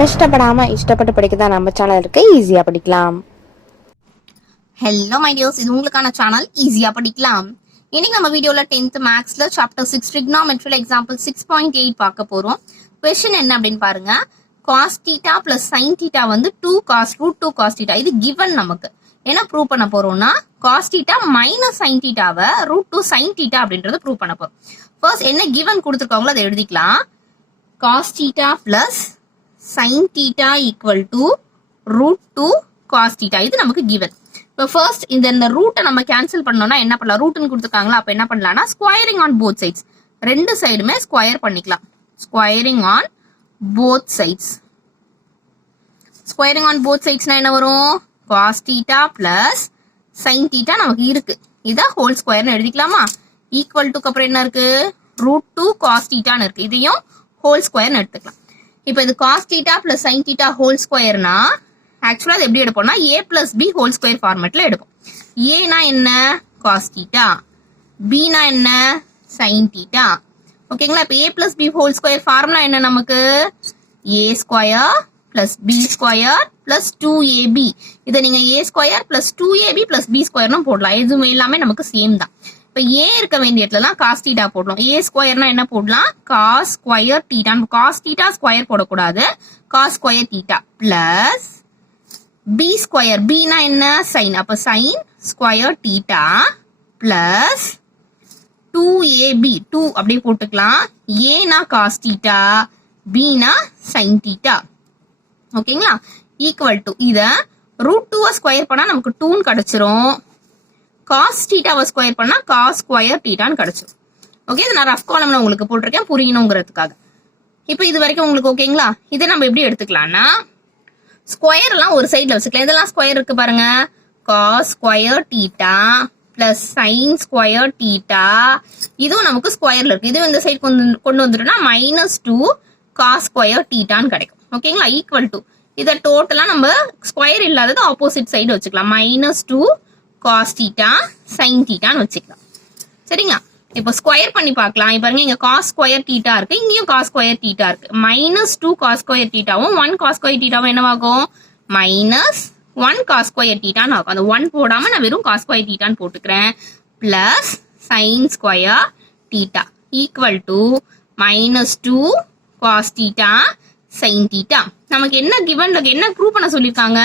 கஷ்டப்படாமல் இஷ்டப்பட்டு படிக்க தான் நம்ம சேனல் இருக்கு, ஈஸியாக படிக்கலாம். ஹலோ மை டியர்ஸ், இது உங்களுக்கான சேனல் ஈஸியா படிக்கலாம். இன்னைக்கு நம்ம வீடியோல 10th மேக்ஸ்ல சாப்டர் 6 ட்ரிக்னாமெட்ரில எக்ஸாம்பிள் 6.8 பார்க்க போறோம். क्वेश्चन என்ன அப்படின்னு பாருங்க. cos θ plus sin θ வந்து 2 cos √2 cos θ. இது given நமக்கு. என்ன ப்ரூவ் பண்ண போறோம்னா cos θ minus sin θவை √2 sin θ அப்படின்றது ப்ரூவ் பண்ண போறோம். ஃபர்ஸ்ட் என்ன given கொடுத்திருக்காங்களோ அதை எழுதிக்கலாம். cos θ plus sin θ equal to √2 cos θ. இது நமக்கு given. இப்போ ஃபர்ஸ்ட் இந்த ரூட்டை நம்ம கேன்சல் பண்ணோம்னா என்ன பண்ணலாம்? ரூட்னு கொடுத்துருக்காங்களா, அப்போ என்ன பண்ணலாம்னா ஸ்கொயரிங் ஆன் போத் சைட்ஸ், ரெண்டு சைடுமே ஸ்கொயர் பண்ணிக்கலாம். Squaring on both sides. Squaring on both சைட்ஸ்னா என்ன வரும்? cos θ பிளஸ் sin θ நமக்கு இருக்கு, இதான் ஹோல் ஸ்கொயர்னு எழுதிக்கலாமா? ஈக்குவல் டுக்கு அப்புறம் என்ன இருக்கு? √2 cos θன்னு இருக்கு, இதையும் ஹோல் ஸ்கொயர்னு எடுத்துக்கலாம். இப்போ இது cos θ பிளஸ் sin θ ஹோல் ஸ்கொயர்னா ஆக்சுவலா அது எப்படி எடுப்போம்னா a plus b whole square ஃபார்மேட்ல எடுப்போம். ஏனா என்ன? cos θ, b னா என்ன? sin θ. ஓகேங்களா? இப்போ a plus b whole square formula என்ன நமக்கு? a square plus b square plus 2ab. இதை நீங்க a square plus 2ab plus b ஸ்கொயர்னு போடலாம், எதுவுமே எல்லாமே நமக்கு சேம் தான். இப்போ a இருக்க வேண்டிய இடத்துல cos θ போடலாம். a ஸ்கொயர்னா என்ன போடலாம்? cos square θ. cos θ ஸ்கொயர் போடக்கூடாது, cos square θ plus b square, b னா என்ன? sin. அப்ப sin ஸ்கொயர் θ பிளஸ் 2ab, 2 அப்படியே போட்டுக்கலாம். a னா cos θ, b னா sin θ. ஓகேங்களா? ஈக்குவல் டு இத √2 ஸ்கொயர் பண்ணா நமக்கு 2 கிடைச்சிரும். cos θ ஸ்கொயர் பண்ணா cos ஸ்கொயர் θன்னு கிடைச்சிரும். ஓகே, இது நான் ரஃப் காலம்ல உங்களுக்கு போட்டிருக்கேன் புரியணுங்கிறதுக்காக. இப்போ இது வரைக்கும் உங்களுக்கு ஓகேங்களா? இதை நம்ம எப்படி எடுத்துக்கலாம்னா ஸ்கொயர் எல்லாம் ஒரு சைட்ல வச்சுக்கலாம். இதெல்லாம் ஸ்கொயர் இருக்கு பாருங்க. cos square θ plus sin square θ, இதுவும் நமக்கு ஸ்கொயர்ல இருக்கு. இதுவும் இந்த சைடு கொண்டு வந்துட்டோம்னா -2 cos ஸ்கொயர் θன்னு கிடைக்கும். ஓகேங்களா? ஈக்குவல் டு இதை டோட்டலா நம்ம ஸ்கொயர் இல்லாதது ஆப்போசிட் சைடு வச்சுக்கலாம். -2 cos θ sin θன்னு வச்சுக்கலாம். சரிங்களா? இப்போ ஸ்கொயர் பண்ணி பார்க்கலாம். பாருங்க, இங்க cos ஸ்கொயர் θ இருக்கு, இங்கேயும் cos ஸ்கொயர் θ இருக்கு. -2 cos ஸ்கொயர் θவும் 1 cos ஸ்கொயர் θவும் என்னவாகும்? -1 cos ஸ்கொயர் θன்னு ஆகும். அந்த 1 போடாம நான் வெறும் cos ஸ்கொயர் θன்னு போட்டுக்கிறேன். Plus sin square θ equal to -2 cos θ sin θ. நமக்கு என்ன கிவன்ல என்ன ப்ரூவ் பண்ண சொல்லிருக்காங்க?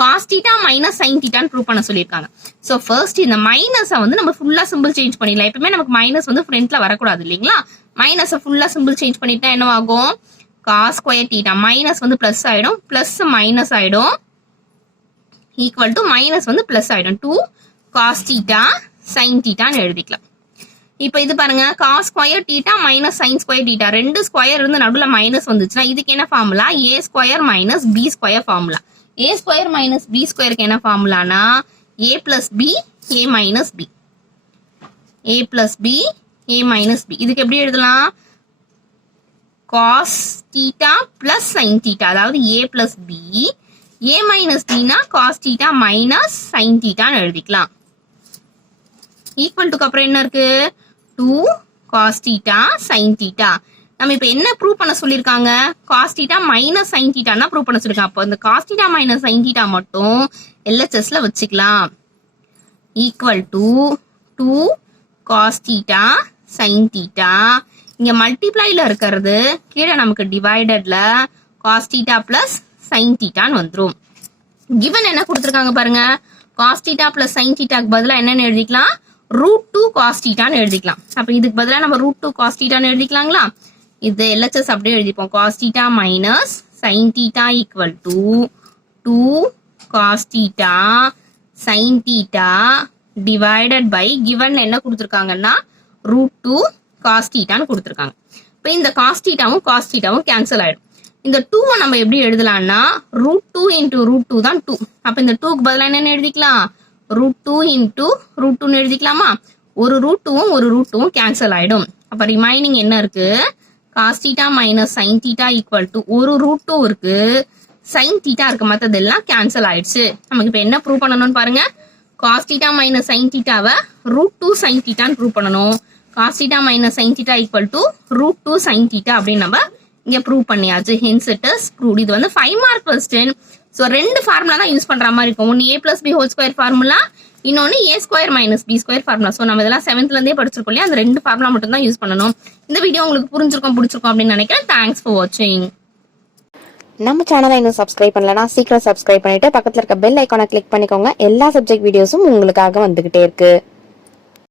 cos θ மைனஸ் sin θன்னு ப்ரூவ் பண்ண சொல்லிருக்காங்க. சோ ஃபர்ஸ்ட் இந்த மைனஸை வந்து நம்ம ஃபுல்லா சிம்பிள் சேஞ்ச் பண்ணிடலாம். எப்பவுமே நமக்கு மைனஸ் வந்து ஃப்ரண்ட்ல வரக்கூடாது இல்லைங்களா? மைனஸை ஃபுல்லா சிம்பிள் சேஞ்ச் பண்ணிட்டா என்னவாகும்? cos ஸ்கொயர் θ மைனஸ் வந்து பிளஸ் ஆயிடும், பிளஸ் மைனஸ் ஆயிடும், ஈக்குவல் டு மைனஸ் வந்து பிளஸ் ஆயிடும். 2 cos θ sin θன்னு எழுதிக்கலாம். இப்போ இது பாருங்க, cos square θ minus sin square θ, ரெண்டு ஸ்கொயர் இருந்து நடுவுல மைனஸ் வந்துச்சுன்னா இதுக்கு என்ன formula? a square minus b square formula. a square minus b ஸ்கொயருக்கு என்ன ஃபார்முலானா a plus b a minus b, a plus b a minus b. இதுக்கு எப்படி எழுதலாம்? cos θ பிளஸ் sin θ, அதாவது a plus b, a minus b னா cos θ minus sin θன்னு எழுதிக்கலாம். Equal டுக்கு அப்புறம் என்ன இருக்கு? 2 cos θ sin θ. நம்ம இப்ப என்ன ப்ரூவ் பண்ண சொல்லிருக்காங்க? cos θ மைனஸ் sin θன்னா ப்ரூவ் பண்ண சொல்லிருக்காங்க. அப்போ இந்த cos θ மைனஸ் sin θ மட்டும் LHSல வச்சுக்கலாம். Equal to 2 cos θ sin θ. இங்க மல்டிப்ளைல இருக்கிறது கீழே நமக்கு டிவைடட்ல cos θ பிளஸ் sin θன்னு வந்துரும். கிவன் என்ன கொடுத்துருக்காங்க பாருங்க. cos θ பிளஸ் sin θக்கு பதிலா என்னன்னு எழுதிக்கலாம்? √2 cos θன்னு எழுதிக்கலாம். அப்ப இதுக்கு பதிலா நம்ம √2 cos θன்னு எழுதிக்கலாங்களா? இது LHS அப்படியே எழுதிப்போம். cos θ minus sin θ equal to 2 cos θ sin θ divided by கிவன்ல என்ன கொடுத்துருக்காங்கன்னா √2 cos θன்னு கொடுத்துருக்காங்க. இப்போ இந்த cos θவும் cos θவும் கேன்சல் ஆயிடும். இந்த 2 நம்ம எப்படி எழுதலாம்னா √2 இன்டூ √2 தான் 2. அப்ப இந்த 2க்கு பதிலா என்னன்னு எழுதிக்கலாம்? √2 இன்டூ √2ன்னு எழுதிக்கலாமா? ஒரு √2வும் ஒரு √2வும் கேன்சல் ஆயிடும். அப்ப ரிமைனிங் என்ன இருக்கு? cos θ minus sin θ equal to ஒரு √2 இருக்கு, sin θ இருக்கு, மத்ததெல்லாம் கேன்சல் ஆயிடுச்சு. நமக்கு இப்ப என்ன ப்ரூவ் பண்ணணும்னு பாருங்க. cos θ மைனஸ் sin θவை √2 sin θன்னு ப்ரூவ் பண்ணணும். cos θ minus sin θ equal to √2 sin θ அப்படின்னு நம்ம இங்க ப்ரூவ் பண்ணியாச்சு. Hence it is proved. இது வந்து 5 மார்க் கொஸ்டின். ஸோ 2 ஃபார்முலா தான் யூஸ் பண்ற மாதிரி இருக்கும். ஒன்னு a plus b whole square formula, இன்னொன்னு a square minus b square formula. So நம்ம இதெல்லாம் 7th இருந்தே படிச்சிருக்கோம் இல்லையா, அந்த 2 ஃபார்முலா மட்டும் தான் யூஸ் பண்ணணும். இந்த வீடியோ உங்களுக்கு பிடிச்சிருக்கும் அப்படின்னு நினைக்கிறேன். தேங்க்ஸ் ஃபார் வாட்சிங். நம்ம சேனலை இன்னும் சப்ஸ்கிரைப் பண்ணலனா சீக்கிரம் சப்ஸ்கிரைப் பண்ணிட்டு பக்கத்துல இருக்க பெல் ஐக்கானை கிளிக் பண்ணிக்கோங்க. எல்லா சப்ஜெக்ட் வீடியோஸும் உங்களுக்காக வந்துகிட்டே இருக்கு.